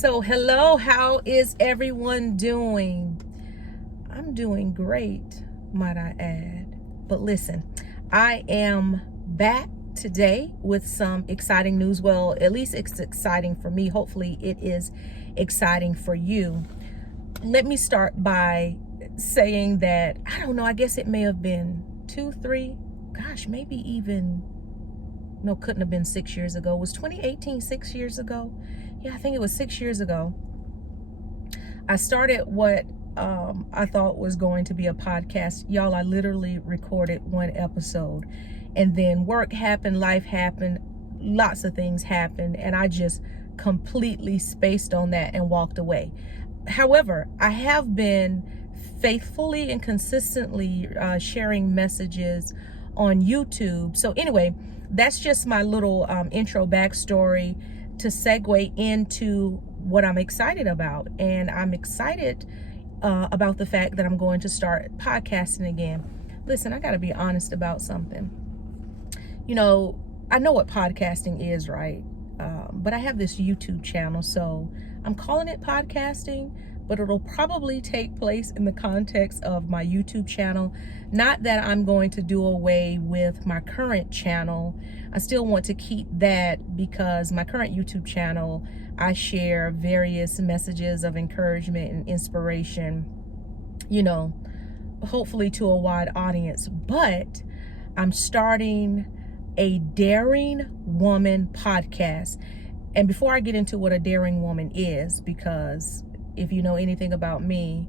So hello, how is everyone doing? I'm doing great, might I add. But listen, I am back today with some exciting news. Well, at least it's exciting for me. Hopefully it is exciting for you. Let me start by saying that, I don't know, I guess it may have been 2, 3, gosh, maybe even, no, couldn't have been 6 years ago. Was 2018 6 years ago? Yeah, I think it was 6 years ago. I started what I thought was going to be a podcast. Y'all, I literally recorded one episode, and then work happened, life happened, lots of things happened, and I just completely spaced on that and walked away. However, I have been faithfully and consistently sharing messages on YouTube. So anyway, that's just my little intro backstory to segue into what I'm excited about. And I'm excited about the fact that I'm going to start podcasting again. Listen, I got to be honest about something. You know, I know what podcasting is, right? But I have this YouTube channel, so I'm calling it podcasting, but it'll probably take place in the context of my YouTube channel. Not that I'm going to do away with my current channel. I still want to keep that, because my current YouTube channel, I share various messages of encouragement and inspiration, you know, hopefully to a wide audience. But I'm starting a Daring Woman podcast. And before I get into what a daring woman is, because if you know anything about me,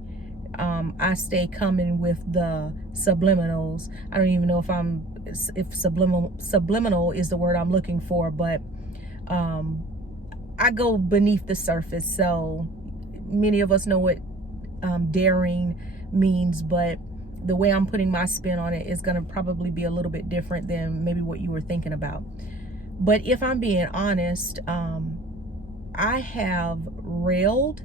I stay coming with the subliminals. I don't even know if subliminal is the word I'm looking for, but I go beneath the surface. So many of us know what daring means, but the way I'm putting my spin on it is going to probably be a little bit different than maybe what you were thinking about. But if I'm being honest, I have railed,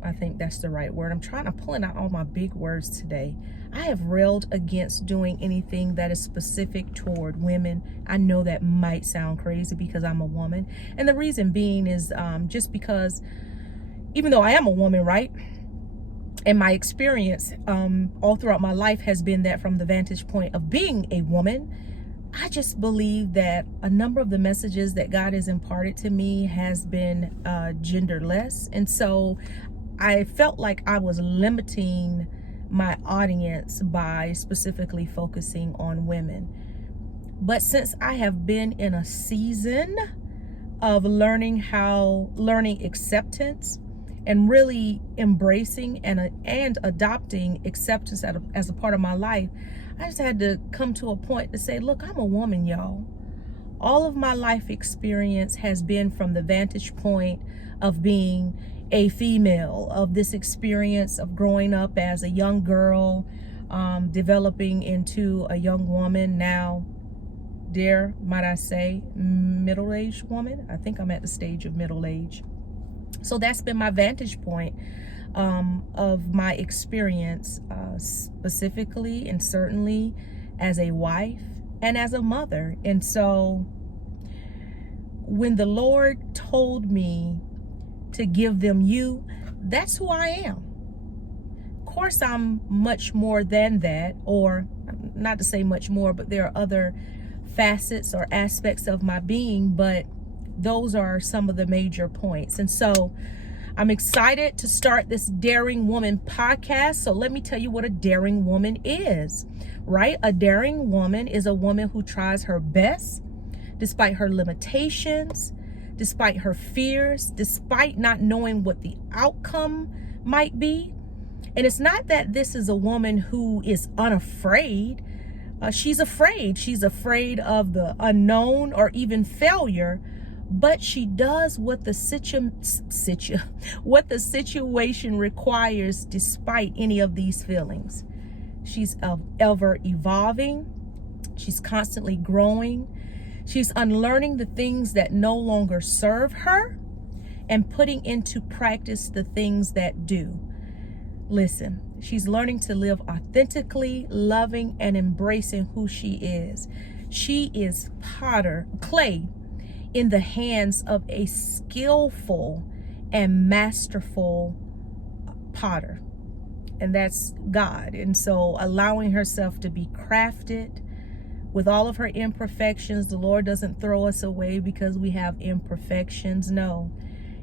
I think that's the right word. I'm trying to pull out all my big words today. I have railed against doing anything that is specific toward women. I know that might sound crazy because I'm a woman. And the reason being is just because, even though I am a woman, right? And my experience all throughout my life has been that from the vantage point of being a woman, I just believe that a number of the messages that God has imparted to me has been genderless. And so I felt like I was limiting my audience by specifically focusing on women. But since I have been in a season of learning acceptance and really embracing and adopting acceptance as a part of my life, I just had to come to a point to say, look, I'm a woman, y'all. All of my life experience has been from the vantage point of being a female, of this experience of growing up as a young girl, developing into a young woman, now, might I say, middle-aged woman. I think I'm at the stage of middle age. So that's been my vantage point of my experience, specifically and certainly as a wife and as a mother. And so when the Lord told me to give them you, that's who I am. Of course, I'm much more than that, or not to say much more, but there are other facets or aspects of my being, but those are some of the major points. And so I'm excited to start this Daring Woman podcast. So let me tell you what a daring woman is, right? A daring woman is a woman who tries her best despite her limitations, despite her fears, despite not knowing what the outcome might be. And it's not that this is a woman who is unafraid. She's afraid. She's afraid of the unknown or even failure. But she does what the situation requires despite any of these feelings. She's ever evolving. She's constantly growing. She's unlearning the things that no longer serve her and putting into practice the things that do. Listen, she's learning to live authentically, loving, and embracing who she is. She is clay in the hands of a skillful and masterful potter, and that's God. And so allowing herself to be crafted with all of her imperfections. The Lord doesn't throw us away because we have imperfections. No,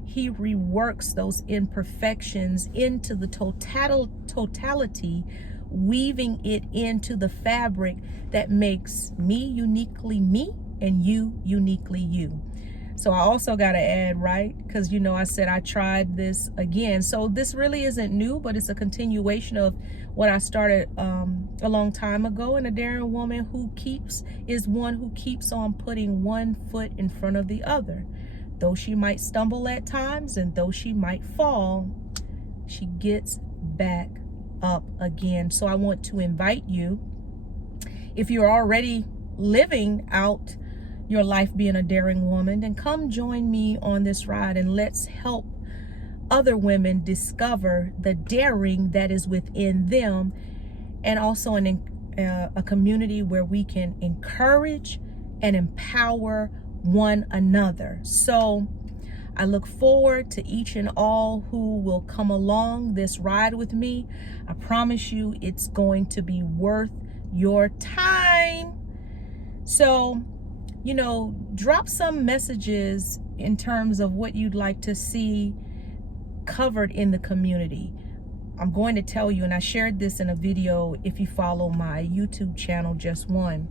he reworks those imperfections into the totality, weaving it into the fabric that makes me uniquely me and you uniquely you. So I also got to add, right? Because, you know, I said I tried this again. So this really isn't new, but it's a continuation of what I started a long time ago. And a daring woman is one who keeps on putting one foot in front of the other. Though she might stumble at times and though she might fall, she gets back up again. So I want to invite you, if you're already living out your life being a daring woman, then come join me on this ride and let's help other women discover the daring that is within them, and also a community where we can encourage and empower one another. So I look forward to each and all who will come along this ride with me. I promise you it's going to be worth your time. So, you know, drop some messages in terms of what you'd like to see covered in the community. I'm going to tell you, and I shared this in a video if you follow my YouTube channel, Just One.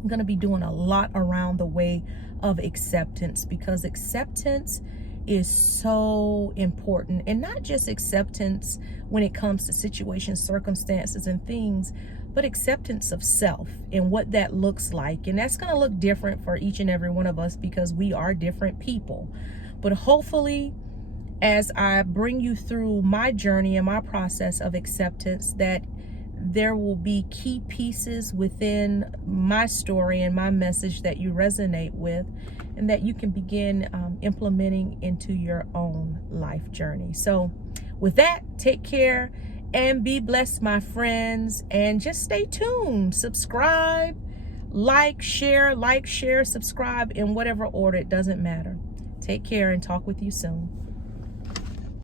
I'm going to be doing a lot around the way of acceptance, because acceptance is so important. And not just acceptance when it comes to situations, circumstances, and things, but acceptance of self and what that looks like. And that's going to look different for each and every one of us because we are different people. But hopefully, as I bring you through my journey and my process of acceptance, that there will be key pieces within my story and my message that you resonate with, and that you can begin implementing into your own life journey. So with that, take care and be blessed, my friends, and just stay tuned. Subscribe, like, share, subscribe, in whatever order, it doesn't matter. Take care and talk with you soon.